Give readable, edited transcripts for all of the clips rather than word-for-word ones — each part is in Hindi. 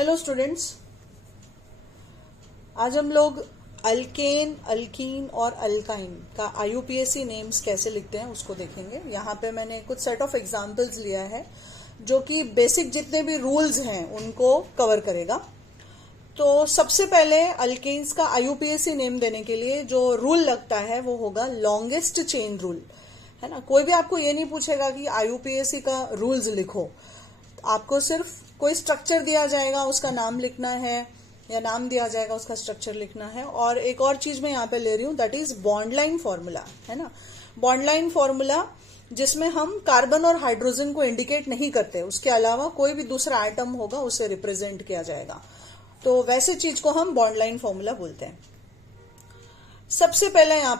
हेलो स्टूडेंट्स, आज हम लोग अल्केन, अल्कीन और अल्काइन का आईयूपीएसी नेम्स कैसे लिखते हैं उसको देखेंगे। यहाँ पे मैंने कुछ सेट ऑफ एग्जांपल्स लिया है जो कि बेसिक जितने भी रूल्स हैं उनको कवर करेगा। तो सबसे पहले अल्केन्स का आईयूपीएसी नेम देने के लिए जो रूल लगता है वो होगा लॉन्गेस्ट चेन रूल, है ना। कोई भी आपको ये नहीं पूछेगा कि आईयूपीएसी का रूल्स लिखो, आपको सिर्फ कोई स्ट्रक्चर दिया जाएगा, उसका नाम लिखना है, या नाम दिया जाएगा, उसका स्ट्रक्चर लिखना है। और एक और चीज मैं यहाँ पे ले रही हूँ, that is bond line formula, है ना। बॉन्ड लाइन फॉर्मूला जिसमें हम कार्बन और हाइड्रोजन को इंडिकेट नहीं करते, उसके अलावा कोई भी दूसरा आइटम होगा उसे रिप्रेजेंट किया जाएगा, तो वैसे चीज को हम बॉन्ड लाइन फॉर्मूला बोलते हैं। सबसे पहले यहाँ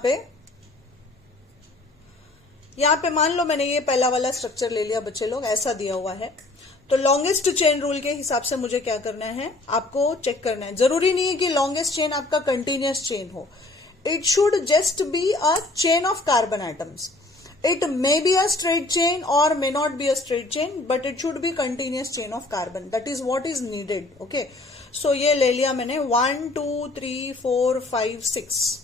पे मान लो मैंने ये पहला वाला स्ट्रक्चर ले लिया, बच्चे लोग ऐसा दिया हुआ है। तो लॉन्गेस्ट चेन रूल के हिसाब से मुझे क्या करना है, आपको चेक करना है। जरूरी नहीं है कि लॉन्गेस्ट चेन आपका कंटिन्यूअस चेन हो, it should just be a chain of carbon atoms. It may be a straight chain और may not be a straight chain, but it should be continuous chain of carbon, that is what is needed. Okay, so ये ले लिया मैंने 1 2 3 4 5 6,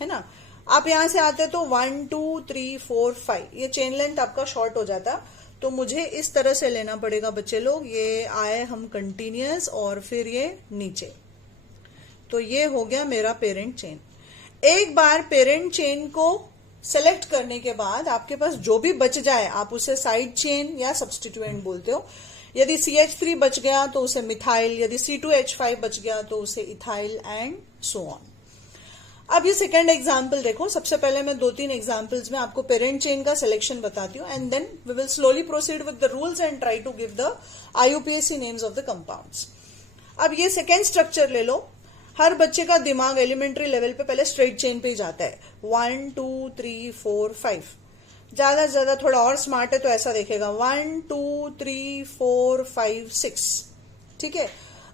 है ना। आप यहां से आते तो 1 2 3 4 5, ये चेन लेंथ आपका शॉर्ट हो जाता, तो मुझे इस तरह से लेना पड़ेगा बच्चे लोग। ये आए हम कंटिन्यूअस और फिर ये नीचे, तो ये हो गया मेरा पेरेंट चेन। एक बार पेरेंट चेन को सेलेक्ट करने के बाद आपके पास जो भी बच जाए आप उसे साइड चेन या सब्स्टिट्यूएंट बोलते हो। यदि CH3 बच गया तो उसे मिथाइल, यदि C2H5 बच गया तो उसे इथाइल एंड सो ऑन। अब ये सेकेंड एग्जाम्पल देखो। सबसे पहले मैं 2-3 एग्जाम्पल्स में आपको पेरेंट चेन का सिलेक्शन बताती हूँ, and then we will slowly proceed with the rules and try to give the IUPAC names of the compounds. अब ये सेकेंड स्ट्रक्चर ले लो। हर बच्चे का दिमाग एलिमेंट्री लेवल पे पहले स्ट्रेट चेन पे ही जाता है, 1 2 3 4 5। ज्यादा से ज्यादा थोड़ा और स्मार्ट है तो ऐसा देखेगा 1 2 3 4 5 6, ठीक है।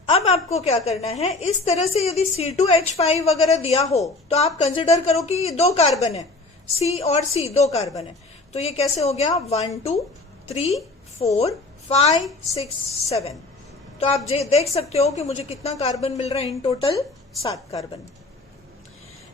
अब आपको क्या करना है, इस तरह से यदि C2H5 वगैरह दिया हो तो आप कंसिडर करो कि ये 2 कार्बन है, C और C 2 कार्बन है, तो ये कैसे हो गया 1 2 3 4 5 6 7। तो आप देख सकते हो कि मुझे कितना कार्बन मिल रहा है, इन टोटल 7 कार्बन।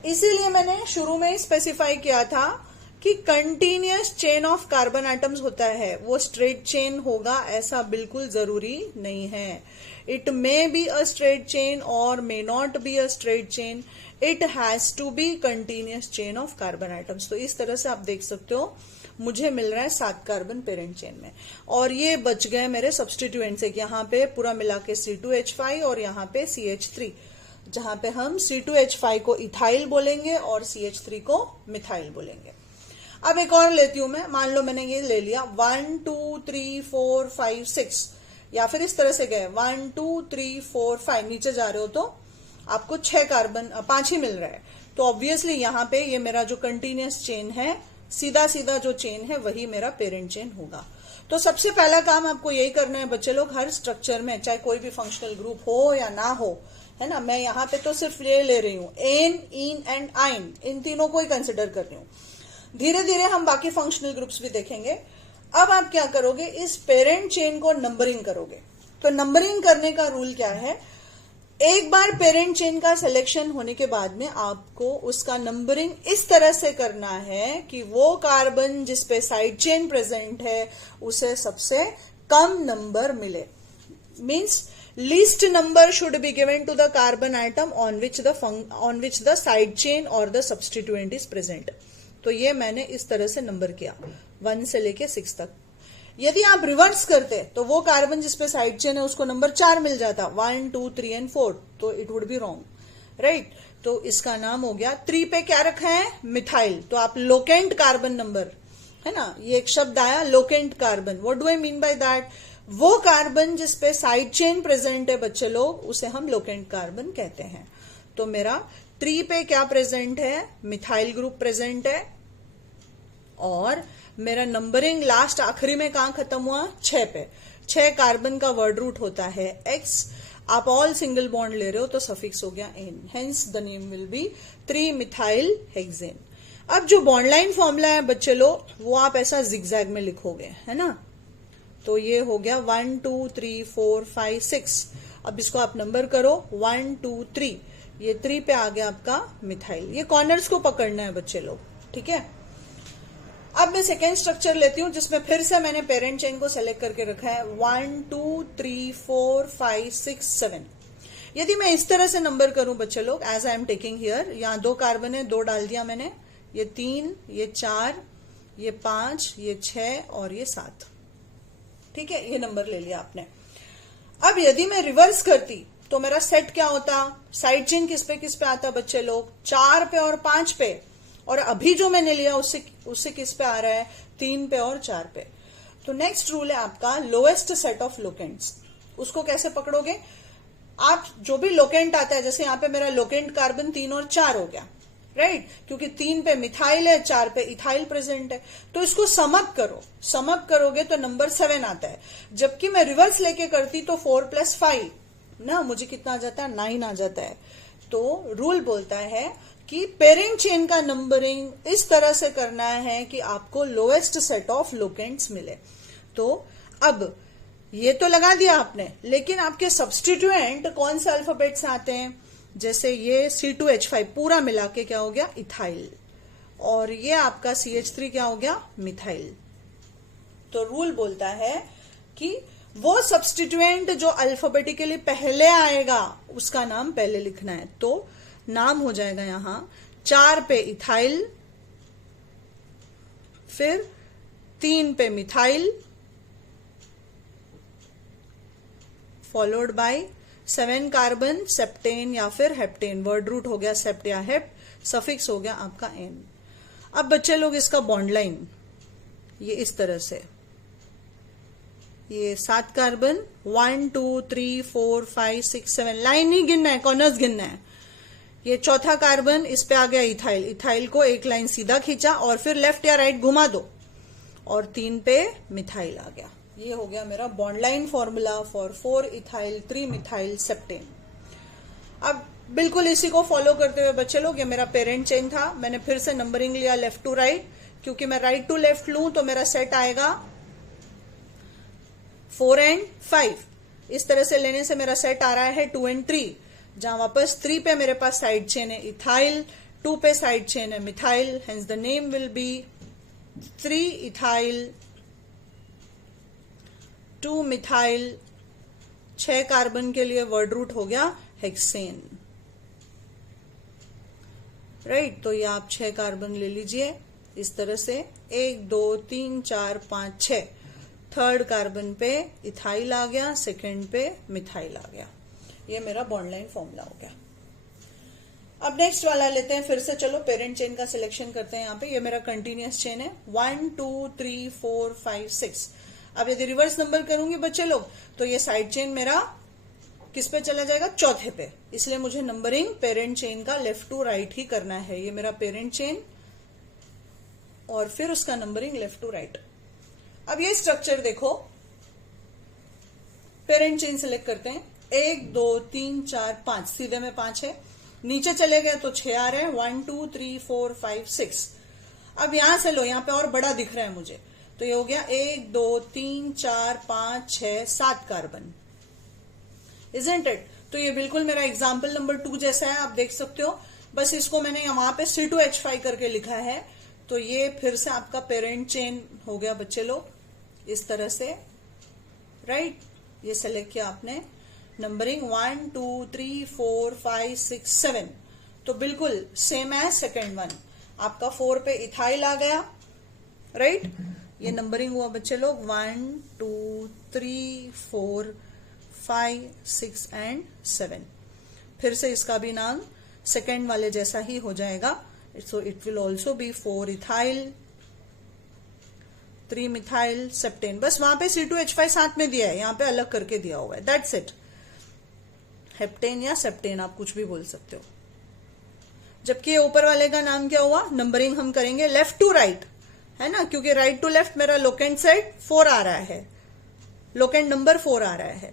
इसीलिए मैंने शुरू में ही स्पेसिफाई किया था कि continuous chain of carbon atoms होता है, वो स्ट्रेट चेन होगा ऐसा बिल्कुल जरूरी नहीं है। It may be a straight chain और may not be a straight chain, it has to be continuous chain of carbon atoms. तो इस तरह से आप देख सकते हो मुझे मिल रहा है 7 कार्बन पेरेंट चेन में, और ये बच गए मेरे सब्स्टिट्यूएंट से। यहाँ पे पूरा मिला के C2H5 और यहाँ पे CH3, जहां पे हम C2H5 को इथाइल बोलेंगे और CH3 को मिथाइल बोलेंगे। अब एक और लेती हूं मैं, मान लो मैंने ये ले लिया 1 2 3 4 5 6, या फिर इस तरह से गए 1 2 3 4 5, नीचे जा रहे हो तो आपको 6 कार्बन 5 ही मिल रहा है। तो ऑब्वियसली यहाँ पे ये मेरा जो कंटिन्यूअस चेन है, सीधा सीधा जो चेन है वही मेरा पेरेंट चेन होगा। तो सबसे पहला काम आपको यही करना है बच्चे लोग, हर स्ट्रक्चर में चाहे कोई भी फंक्शनल ग्रुप हो या ना हो, है ना। मैं यहाँ पे तो सिर्फ ये ले रही हूँ, एन, इन एंड आइन, इन तीनों को ही कंसिडर कर रही हूँ। धीरे धीरे हम बाकी फंक्शनल ग्रुप्स भी देखेंगे। अब आप क्या करोगे, इस पेरेंट चेन को नंबरिंग करोगे। तो नंबरिंग करने का रूल क्या है, एक बार पेरेंट चेन का सिलेक्शन होने के बाद में आपको उसका नंबरिंग इस तरह से करना है कि वो कार्बन जिसपे साइड चेन प्रेजेंट है उसे सबसे कम नंबर मिले। Means least number should be given to the carbon atom on which the side chain or the substituent is present। तो ये मैंने इस तरह से नंबर किया 1 से लेके 6 तक। यदि आप रिवर्स करते तो वो कार्बन जिसपे साइड चेन है उसको नंबर 4 मिल जाता, 1 2 3 एंड 4, तो it would be wrong, right. तो इसका नाम हो गया, 3 पे क्या रखा है, मिथाइल, तो आप लोकेंट कार्बन नंबर, है ना, ये एक शब्द आया locant carbon. What do I mean by that, वो कार्बन जिसपे साइड चेन प्रेजेंट है बच्चे लोग, उसे हम लोकेंट कार्बन कहते हैं। तो मेरा 3 पे क्या प्रेजेंट है, मिथाइल ग्रुप प्रेजेंट है, और मेरा नंबरिंग लास्ट आखिरी में कहां खत्म हुआ, 6 पे। 6 कार्बन का वर्ड रूट होता है X, आप ऑल सिंगल बॉन्ड ले रहे हो तो सफिक्स हो गया N, hence the name will be 3 methyl hexane. अब जो बॉन्ड लाइन फॉर्मूला है बच्चे लोग, वो आप ऐसा जिगजैग में लिखोगे, है ना। तो ये हो गया 1 2 3 4 5 6। अब इसको आप नंबर करो 1 2 3, ये 3 पे आ गया आपका मिथाइल। ये कॉर्नर्स को पकड़ना है बच्चे लोग, ठीक है। अब मैं सेकेंड स्ट्रक्चर लेती हूं जिसमें फिर से मैंने पेरेंट चेन को सेलेक्ट करके रखा है 1 2 3 4 5 6 7। यदि मैं इस तरह से नंबर करूं बच्चे लोग, as I am taking here, यहां 2 कार्बन है, 2 डाल दिया मैंने, ये 3, ये 4, ये 5, ये 6 और ये 7, ठीक है। ये नंबर ले लिया आपने। अब यदि मैं रिवर्स करती तो मेरा सेट क्या होता, साइड चेन किस पे आता बच्चे लोग, 4 पे और 5 पे, और अभी जो मैंने लिया उससे किस पे आ रहा है, 3 पे और 4 पे। तो नेक्स्ट रूल है आपका लोएस्ट सेट ऑफ लोकेंट्स। उसको कैसे पकड़ोगे आप, जो भी लोकेंट आता है, जैसे यहां पे मेरा लोकेंट कार्बन 3 और 4 हो गया, राइट, क्योंकि 3 पे मिथाइल है, 4 पे इथाइल प्रेजेंट है, तो इसको समअप करो, समअप करोगे तो नंबर 7 आता है। जबकि मैं रिवर्स लेके करती तो 4 + 5 ना, मुझे कितना आ जाता है, 9 आ जाता है। तो रूल बोलता है कि पेरेंट चेन का नंबरिंग इस तरह से करना है कि आपको लोएस्ट सेट ऑफ लोकेंट्स मिले। तो अब ये तो लगा दिया आपने, लेकिन आपके सब्स्टिट्यूएंट कौन से अल्फाबेट्स आते हैं, जैसे ये C2H5 पूरा मिला के क्या हो गया, इथाइल, और ये आपका CH3 क्या हो गया, मिथाइल। तो रूल बोलता है कि वो सब्स्टिट्यूएंट जो अल्फाबेटिकली पहले आएगा उसका नाम पहले लिखना है। तो नाम हो जाएगा यहां 4 पे इथाइल, फिर 3 पे मिथाइल, फॉलोड बाय 7 कार्बन सेप्टेन या फिर हेप्टेन, वर्ड रूट हो गया सेप्ट या हेप्ट, सफिक्स हो गया आपका एन। अब बच्चे लोग इसका बॉन्ड लाइन ये इस तरह से, ये 7 कार्बन 1 2 3 4 5 6 7, लाइन नहीं गिनना है, कॉर्नर्स गिनना है। ये चौथा कार्बन, इस पे आ गया इथाइल, इथाइल को एक लाइन सीधा खींचा और फिर लेफ्ट या राइट घुमा दो, और 3 पे मिथाइल आ गया। ये हो गया मेरा bond line formula for 4 ethyl 3 methyl heptane. अब बिल्कुल इसी को फॉलो करते हुए बच्चे लोग, ये मेरा पेरेंट चेन था, मैंने फिर से नंबरिंग लिया लेफ्ट टू राइट, क्योंकि मैं राइट टू लेफ्ट लूं तो मेरा सेट आएगा 4 and 5। इस तरह से लेने से मेरा सेट आ रहा है 2 and 3, जहां वापस 3 पे मेरे पास साइड चेन है इथाइल, 2 पे साइड चेन है methyl, hence the name will be 3 ethyl 2 methyl. 6 carbon के लिए वर्ड रूट हो गया हेक्सेन, राइट। तो ये आप 6 कार्बन ले लीजिए इस तरह से, 1 2 3 4 5 6, थर्ड कार्बन पे इथाइल आ गया, सेकंड पे मिथाइल आ गया। ये मेरा बॉन्ड लाइन फॉर्मूला हो गया। अब नेक्स्ट वाला लेते हैं फिर से, चलो पेरेंट चेन का सिलेक्शन करते हैं। यहाँ पे ये मेरा कंटिन्यूअस चेन है 1 2 3 4 5 6। अब यदि रिवर्स नंबर करूंगी बच्चे लोग तो ये साइड चेन मेरा किस पे चला जाएगा, चौथे पे, इसलिए मुझे नंबरिंग पेरेंट चेन का लेफ्ट टू राइट ही करना है। ये मेरा पेरेंट चेन और फिर उसका नंबरिंग लेफ्ट टू राइट। अब ये स्ट्रक्चर देखो, पेरेंट चेन सिलेक्ट करते हैं, 1 2 3 4 5, सीधे में 5 है, नीचे चले गए तो 6 आ रहे हैं, 1 2 3 4 5 6। अब यहां से लो, यहां पे और बड़ा दिख रहा है मुझे, तो ये हो गया 1 2 3 4 5 6 7 कार्बन, इजंट इट। तो ये बिल्कुल मेरा एग्जाम्पल नंबर 2 जैसा है, आप देख सकते हो। बस इसको मैंने वहां पे C2H5 करके लिखा है। तो ये फिर से आपका पेरेंट चेन हो गया बच्चे लोग इस तरह से, राइट। ये सेलेक्ट किया आपने, नंबरिंग 1 2 3 4 5 6 7, तो बिल्कुल सेम है सेकेंड वन। आपका 4 पे इथाइल आ गया, राइट। ये नंबरिंग हुआ बच्चे लोग 1 2 3 4 5 6 and 7। फिर से इसका भी नाम सेकेंड वाले जैसा ही हो जाएगा, so it will also be 4 ethyl 3 methyl heptane. बस वहां पे C2H5 साथ में दिया है, यहां पे अलग करके दिया हुआ है, दैट्स इट। हेप्टेन या सेप्टेन आप कुछ भी बोल सकते हो। जबकि ये ऊपर वाले का नाम क्या हुआ, नंबरिंग हम करेंगे लेफ्ट टू राइट, है ना, क्योंकि राइट टू लेफ्ट मेरा लोकेंट साइड 4 आ रहा है, लोकेंट नंबर 4 आ रहा है।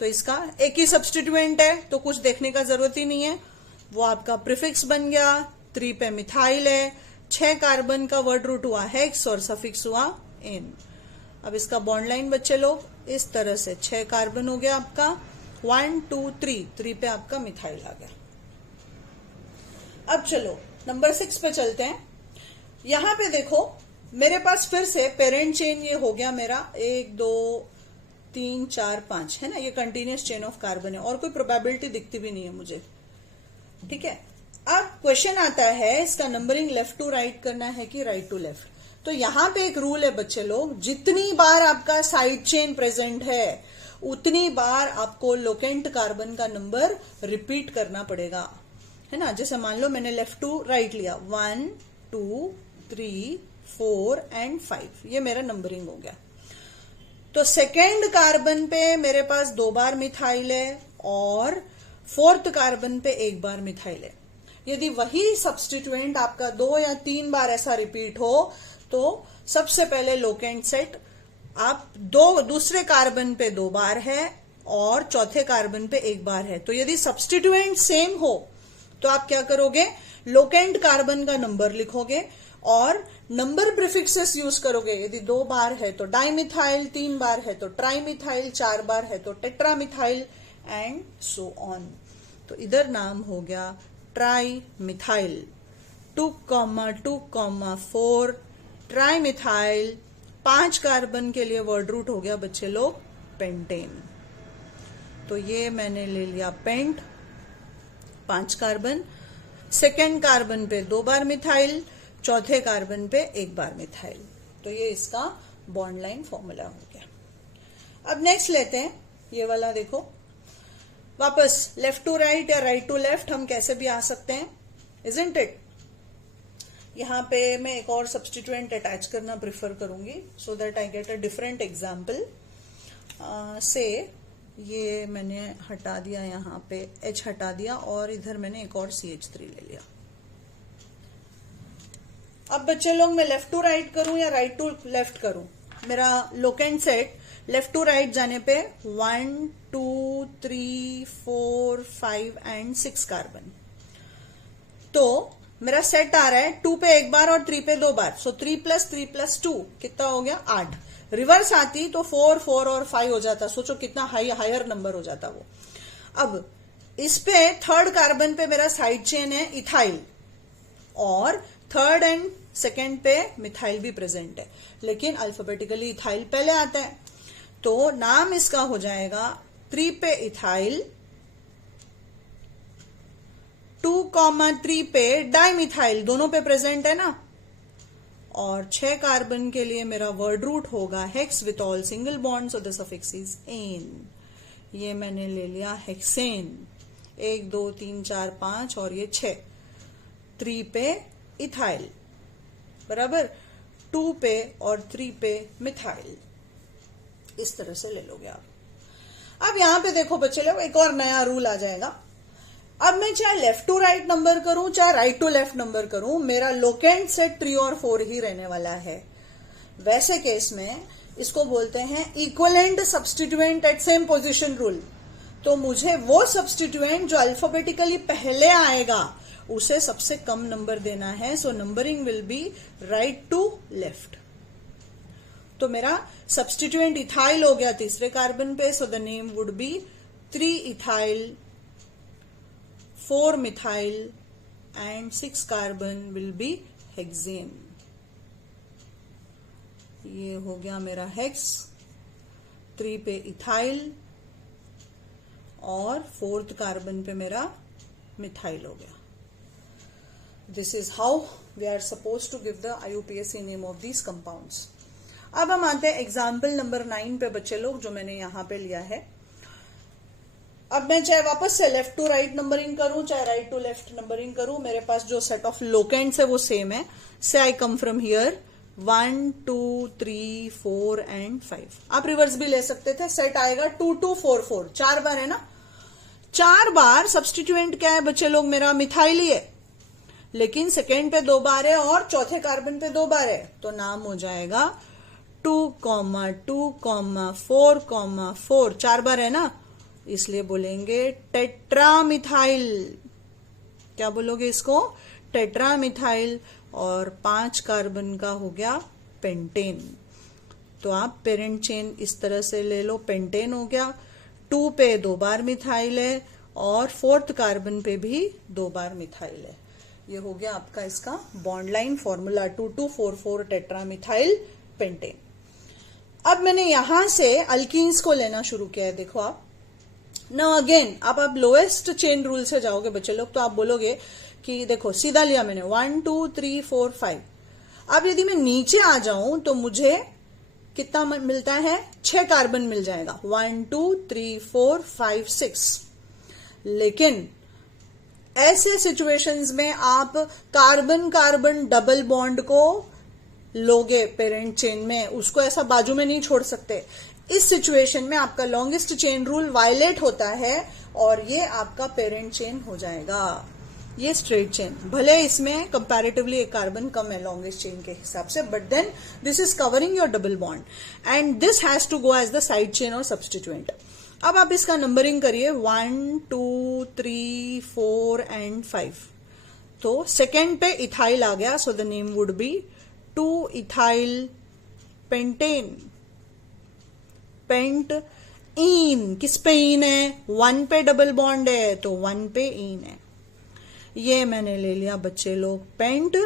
तो इसका एक ही सब्स्टिट्यूएंट है तो कुछ देखने का जरूरत ही नहीं है, वो आपका प्रीफिक्स बन गया। 3 पे मिथाइल है, 6 कार्बन का वर्ड रूट हुआ हेक्स और सफिक्स हुआ एन। अब इसका बॉन्ड लाइन बच्चे लोग इस तरह से, 6 कार्बन हो गया आपका, 1 2 3 पे आपका मिथाइल आ गया। अब चलो नंबर 6 पे चलते हैं। यहां पे देखो मेरे पास फिर से पेरेंट चेन ये हो गया मेरा 1 2 3 4 5 है ना, ये कंटिन्यूस चेन ऑफ कार्बन है और कोई प्रोबेबिलिटी दिखती भी नहीं है मुझे, ठीक है। अब क्वेश्चन आता है इसका नंबरिंग लेफ्ट टू राइट करना है कि राइट टू लेफ्ट। तो यहां पे एक रूल है बच्चे लोग, जितनी बार आपका साइड चेन प्रेजेंट है उतनी बार आपको लोकेंट कार्बन का नंबर रिपीट करना पड़ेगा, है ना। जैसे मान लो मैंने लेफ्ट टू राइट लिया 1 2 3 4 एंड 5, ये मेरा नंबरिंग हो गया। तो सेकेंड कार्बन पे मेरे पास 2 बार मिथाइल है और फोर्थ कार्बन पे 1 बार मिथाइल है। यदि वही सब्स्टिट्यूएंट आपका 2 या 3 बार ऐसा रिपीट हो तो सबसे पहले लोकेंट सेट आप दूसरे कार्बन पे 2 बार है और चौथे कार्बन पे 1 बार है। तो यदि सब्स्टिट्यूएंट सेम हो तो आप क्या करोगे, लोकेंट कार्बन का नंबर लिखोगे और नंबर प्रीफिक्सेस यूज करोगे। यदि 2 बार है तो डाइमिथाइल, 3 बार है तो ट्राइमिथाइल, 4 बार है तो टेट्रामिथाइल एंड सो ऑन। तो इधर नाम हो गया ट्राइमिथाइल। 2,2,4 ट्राइमिथाइल। 5 कार्बन के लिए वर्ड रूट हो गया बच्चे लोग पेंटेन। तो ये मैंने ले लिया पेंट, 5 कार्बन। सेकेंड कार्बन पे 2 बार मिथाइल, चौथे कार्बन पे 1 बार मिथाइल। तो ये इसका बॉन्ड लाइन फॉर्मूला हो गया। अब नेक्स्ट लेते हैं ये वाला, देखो वापस लेफ्ट टू राइट या राइट टू लेफ्ट हम कैसे भी आ सकते हैं, इजंट इट। यहां पे मैं एक और सब्स्टिट्यूएंट अटैच करना प्रिफर करूंगी so that I get a different example. से ये मैंने हटा दिया, यहाँ पे H हटा दिया और इधर मैंने एक और CH3 ले लिया। अब बच्चे लोग मैं लेफ्ट टू राइट करूं या राइट टू लेफ्ट करूं, मेरा locant set left to right जाने पे 1 2 3 4 5 एंड 6 कार्बन। तो मेरा सेट आ रहा है 2 पे 1 बार और 3 पे 2 बार। सो 3 + 3 + 2 कितना हो गया 8। रिवर्स आती तो 4 4 और 5 हो जाता। सोचो कितना हायर नंबर हो जाता वो। अब इस पे थर्ड कार्बन पे मेरा साइड चेन है इथाइल और थर्ड एंड सेकेंड पे मिथाइल भी प्रेजेंट है, लेकिन अल्फाबेटिकली इथाइल पहले आता है। तो नाम इसका हो जाएगा 3 पे इथाइल, 2,3 पे डाइमिथाइल, दोनों पे प्रेजेंट है ना। और 6 कार्बन के लिए मेरा वर्ड रूट होगा hex with all single bond, so the suffix is an. ये मैंने ले लिया हेक्सेन। 1 2 3 4 5 और ये 6। 3 पे इथाइल बराबर 2 पे और 3 पे मिथाइल, इस तरह से ले लोगे आप। अब यहां पे देखो बच्चे लोग एक और नया रूल आ जाएगा। अब मैं चाहे लेफ्ट टू राइट नंबर करूं चाहे राइट टू लेफ्ट नंबर करूं, मेरा लोकेंट सेट 3 और 4 ही रहने वाला है। वैसे केस में इसको बोलते हैं equivalent substituent at same position rule. तो मुझे वो सब्स्टिट्यूएंट जो अल्फाबेटिकली पहले आएगा उसे सबसे कम नंबर देना है। So numbering will be right to left. तो मेरा सब्स्टिट्यूएंट इथाइल हो गया तीसरे कार्बन पे, so the name would be 3 ethyl 4 methyl and 6 carbon will be hexane. ये हो गया मेरा हेक्स। 3 पे इथाइल और 4th कार्बन पे मेरा मिथाइल हो गया। This is how we are suppose to give the IUPAC name of these compounds. अब हम आते हैं एग्जाम्पल नंबर 9 पे बच्चे लोग, जो मैंने यहां पे लिया है। अब मैं चाहे वापस से लेफ्ट टू राइट नंबरिंग करूं चाहे राइट टू लेफ्ट नंबरिंग करूं, मेरे पास जो सेट ऑफ लोकेंट्स है वो सेम है। से आई कम फ्रॉम हियर 1 2 3 4 एंड 5। आप रिवर्स भी ले सकते थे। सेट आएगा 2 2 4 4, 4 बार है ना। 4 बार सब्स्टिट्यूएंट क्या है बच्चे लोग, मेरा मिथाइल ही है, लेकिन सेकेंड पे 2 बार है और चौथे कार्बन पे 2 बार है। तो नाम हो जाएगा 2, 2, 4, 4, 4 बार है ना, इसलिए बोलेंगे टेट्रामिथाइल। क्या बोलोगे इसको, टेट्रामिथाइल। और 5 कार्बन का हो गया पेंटेन। तो आप पेरेंट चेन इस तरह से ले लो, पेंटेन हो गया, 2 पे 2 बार मिथाइल है और 4th कार्बन पे भी 2 बार मिथाइल है। ये हो गया आपका इसका बॉन्ड लाइन फॉर्मूला 2244 टेट्रामिथाइल पेंटेन। अब मैंने यहां से अल्कीन्स को लेना शुरू किया है। देखो आप नाउ अगेन आप लोएस्ट चेन रूल से जाओगे बच्चे लोग, तो आप बोलोगे कि देखो सीधा लिया मैंने 1 2 3 4 5। अब यदि मैं नीचे आ जाऊं तो मुझे कितना मिलता है, 6 कार्बन मिल जाएगा, 1 2 3 4 5 6। लेकिन ऐसे सिचुएशंस में आप कार्बन कार्बन डबल बॉन्ड को लोगे पेरेंट चेन में, उसको ऐसा बाजू में नहीं छोड़ सकते। इस सिचुएशन में आपका लॉन्गेस्ट चेन रूल वायलेट होता है और ये आपका पेरेंट चेन हो जाएगा, ये स्ट्रेट चेन। भले इसमें कंपैरेटिवली एक कार्बन कम है लॉन्गेस्ट चेन के हिसाब से, but then this is covering your double bond and this has to go as the side chain और सब्स्टिट्यूएंट। अब आप इसका नंबरिंग करिए 1 2 3 4 एंड 5। तो सेकेंड पे इथाइल आ गया, so the name would be 2 ethyl pentane. Pentene, किस पे इन है, 1 पे डबल बॉन्ड है तो 1 पे इन है। ये मैंने ले लिया बच्चे लोग पेंट,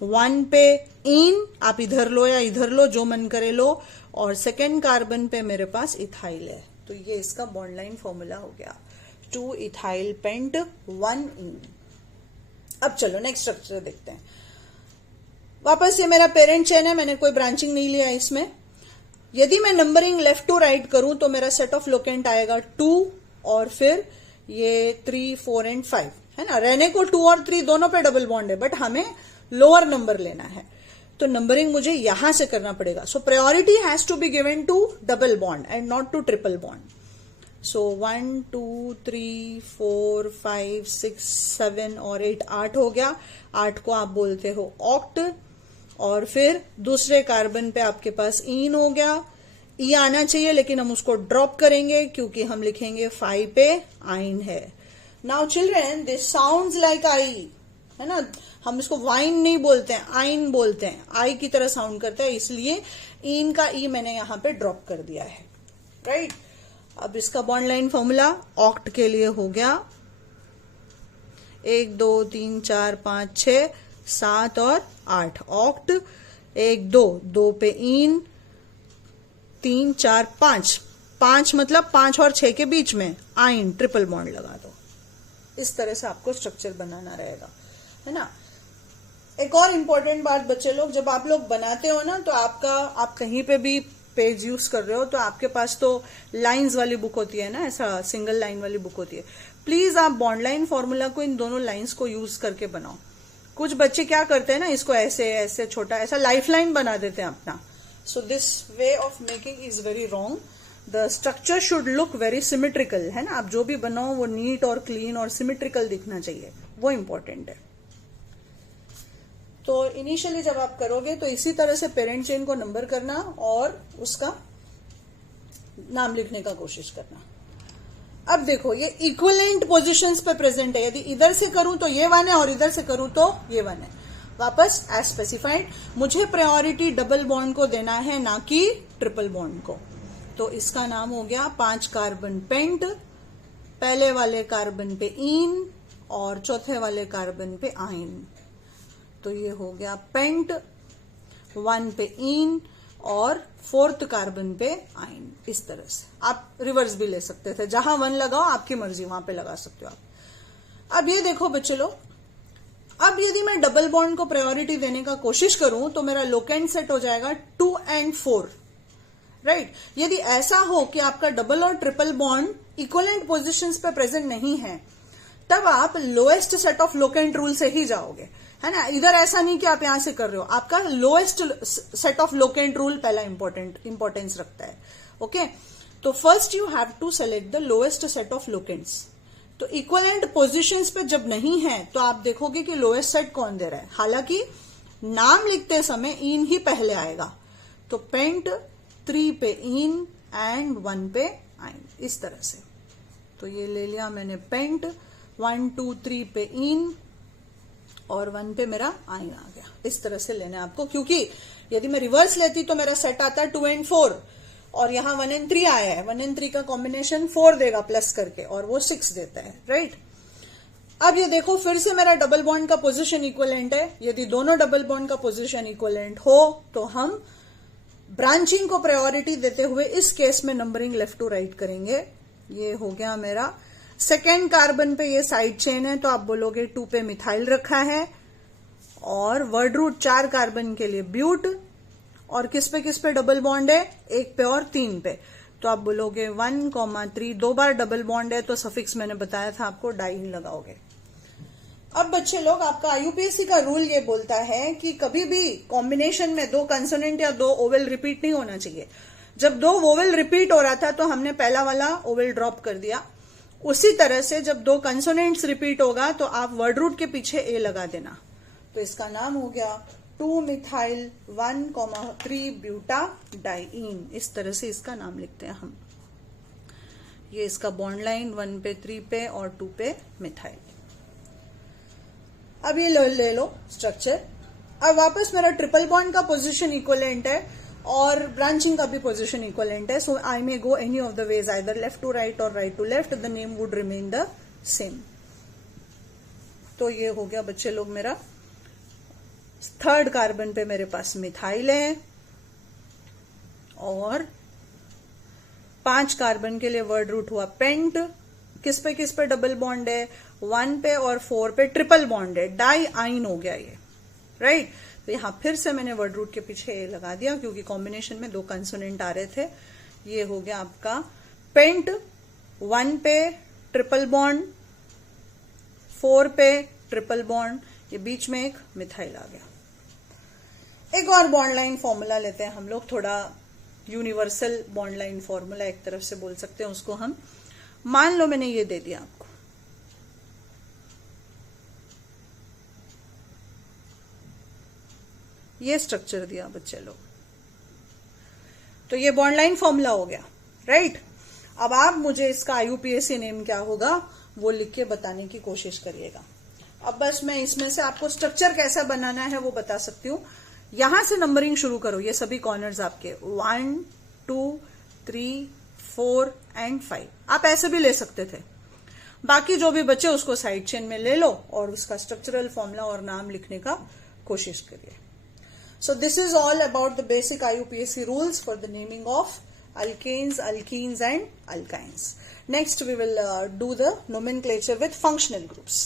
1 पे इन, आप इधर लो या इधर लो जो मन करे लो, और सेकेंड कार्बन पे मेरे पास इथाइल है, तो ये इसका बॉन्ड लाइन फॉर्मूला हो गया 2 इथाइल पेंट 1 इन। अब चलो नेक्स्ट स्ट्रक्चर देखते हैं। वापस ये मेरा पेरेंट चेन है, मैंने कोई ब्रांचिंग नहीं लिया इसमें। यदि मैं नंबरिंग लेफ्ट टू राइट करूं तो मेरा सेट ऑफ लोकेंट आएगा 2 और फिर ये 3 4 एंड 5 है ना। रहने को 2 और 3 दोनों पे डबल बॉन्ड है, बट हमें लोअर नंबर लेना है, तो नंबरिंग मुझे यहां से करना पड़ेगा। So priority has to be given to double bond and not to triple bond. So 1 2 3 4 5 6 7 और 8, 8 हो गया। 8 को आप बोलते हो ऑक्ट, और फिर दूसरे कार्बन पे आपके पास इन हो गया। ई आना चाहिए लेकिन हम उसको ड्रॉप करेंगे क्योंकि हम लिखेंगे 5 पे आइन है। Now children this sounds like I, है ना, हम इसको वाइन नहीं बोलते हैं, आइन बोलते हैं, आई की तरह साउंड करता है, इसलिए इन का ई मैंने यहां पे ड्रॉप कर दिया है, राइट। अब इसका बॉन्ड लाइन फॉर्मूला ऑक्ट के लिए हो गया 1 2 3 4 5 6 7 और 8। ऑक्ट 1 2 2 पे इन, 3 4 5, 5 मतलब 5 और 6 के बीच में आइन, ट्रिपल बॉन्ड लगा दो। इस तरह से आपको स्ट्रक्चर बनाना रहेगा, है ना। एक और इंपॉर्टेंट बात बच्चे लोग, जब आप लोग बनाते हो ना तो आप कहीं पे भी पेज यूज कर रहे हो तो आपके पास तो लाइंस वाली बुक होती है ना, ऐसा सिंगल लाइन वाली बुक होती है। प्लीज आप बॉन्ड लाइन फॉर्मूला को इन दोनों लाइंस को यूज करके बनाओ। कुछ बच्चे क्या करते हैं ना, इसको ऐसे ऐसे छोटा ऐसा लाइफ लाइन बना देते हैं अपना। So this way of making is very wrong. The structure should look very symmetrical, है ना। आप जो भी बनाओ वो नीट और क्लीन और सिमेट्रिकल दिखना चाहिए, वो इंपॉर्टेंट है। तो इनिशियली जब आप करोगे तो इसी तरह से पेरेंट चेन को नंबर करना और उसका नाम लिखने का कोशिश करना। अब देखो ये इक्विवेलेंट पोजीशंस पे प्रेजेंट है, यदि इधर से करूं तो ये 1 है और इधर से करूं तो ये 1 है। वापस एज स्पेसिफाइड, मुझे प्रायोरिटी डबल बॉन्ड को देना है ना कि ट्रिपल बॉन्ड को। तो इसका नाम हो गया 5 कार्बन पेंट, पहले वाले कार्बन पे इन और चौथे वाले कार्बन पे आइन। तो ये हो गया पेंट, 1 पे इन और 4th कार्बन पे आइन। इस तरह से आप रिवर्स भी ले सकते थे, जहां 1 लगाओ आपकी मर्जी वहां पे लगा सकते हो आप। अब ये देखो बच्चे लोग, अब यदि मैं डबल बॉन्ड को प्रायोरिटी देने का कोशिश करूं तो मेरा लोकेंट सेट हो जाएगा 2 and 4, राइट। यदि ऐसा हो कि आपका डबल और ट्रिपल बॉन्ड इक्विवेलेंट पोजीशंस पे प्रेजेंट नहीं है, तब आप lowest set of locant rule से ही जाओगे, है ना। इधर ऐसा नहीं कि आप यहां से कर रहे हो, आपका lowest set of locant rule पहला इंपॉर्टेंस रखता है। ओके, तो first you have to select the lowest set of locants. तो इक्विवेलेंट पोजीशंस पे जब नहीं है तो आप देखोगे कि लोएस्ट सेट कौन दे रहा है। हालांकि नाम लिखते समय इन ही पहले आएगा, तो पेंट 3 पे इन एंड 1 पे आइन, इस तरह से। तो ये ले लिया मैंने पेंट, 1 2 3 पे इन और 1 पे मेरा आइन आ गया। इस तरह से लेना है आपको, क्योंकि यदि मैं रिवर्स लेती तो मेरा सेट आता 2 and 4, और यहाँ 1n3 आया है, 1n3 का कॉम्बिनेशन 4 देगा प्लस करके, और वो 6 देता है, राइट। अब ये देखो फिर से मेरा डबल बॉन्ड का पोजीशन इक्वलेंट है। यदि दोनों डबल बॉन्ड का पोजीशन इक्वलेंट हो तो हम ब्रांचिंग को प्रायोरिटी देते हुए इस केस में नंबरिंग लेफ्ट टू राइट करेंगे। ये हो गया मेरा सेकेंड कार्बन पे, ये साइड चेन है तो आप बोलोगे 2 पे मिथाइल रखा है, और वर्ड रूट 4 कार्बन के लिए ब्यूट, और किस पे डबल बॉन्ड है, 1 पे और 3 पे, तो आप बोलोगे 1,3, 2 बार डबल बॉन्ड है तो सफिक्स मैंने बताया था आपको डाइन लगाओगे। अब बच्चे लोग, आपका आईयूपीएससी का रूल ये बोलता है कि कभी भी कॉम्बिनेशन में 2 कंसोनेंट या 2 ओवेल रिपीट नहीं होना चाहिए। जब 2 वोवेल रिपीट हो रहा था तो हमने पहला वाला ओवेल ड्रॉप कर दिया। उसी तरह से जब 2 कंसोनेंट्स रिपीट होगा तो आप वर्ड रूट के पीछे ए लगा देना। तो इसका नाम हो गया 2 मिथाइल 1,3 ब्यूटाडाइन। इस तरह से इसका नाम लिखते हैं हम। ये इसका बॉन्ड लाइन 1 पे 3 पे और 2 पे मिथाइल। अब ये ले लो स्ट्रक्चर। अब वापस मेरा ट्रिपल बॉन्ड का पोजीशन इक्वलेंट है और ब्रांचिंग का भी पोजीशन इक्वलेंट है, so I may go any of the ways, either left to right और right to left, the name would remain the same. तो ये हो गया बच्चे लोग मेरा थर्ड कार्बन पे मेरे पास मिथाइल है, और 5 कार्बन के लिए वर्ड रूट हुआ पेंट। किस पे डबल बॉन्ड है, 1 पे और 4 पे ट्रिपल बॉन्ड है, डाई आइन हो गया ये, राइट। तो यहां फिर से मैंने वर्ड रूट के पीछे ए लगा दिया क्योंकि कॉम्बिनेशन में 2 कंसोनेंट आ रहे थे। ये हो गया आपका पेंट, 1 पे ट्रिपल बॉन्ड, 4 पे ट्रिपल बॉन्ड, ये बीच में एक मिथाइल आ गया। एक और बॉन्ड लाइन फॉर्मूला लेते हैं हम लोग, थोड़ा यूनिवर्सल बॉन्ड लाइन फॉर्मूला एक तरफ से बोल सकते हैं उसको हम। मान लो मैंने ये दे दिया आपको, ये स्ट्रक्चर दिया बच्चे लोग, तो ये बॉन्ड लाइन फॉर्मूला हो गया, राइट। अब आप मुझे इसका आईयूपीएसी नेम क्या होगा वो लिख के बताने की कोशिश करिएगा। अब बस मैं इसमें से आपको स्ट्रक्चर कैसा बनाना है वो बता सकती हूँ। यहां से नंबरिंग शुरू करो, ये सभी कॉर्नर्स आपके 1, 2, 3, 4 एंड 5, आप ऐसे भी ले सकते थे। बाकी जो भी बचे उसको साइड चेन में ले लो और उसका स्ट्रक्चरल फॉर्मूला और नाम लिखने का कोशिश करिए। So this is all about the basic IUPAC rules for the naming of alkanes, alkenes and alkynes. Next we will do the nomenclature with functional groups.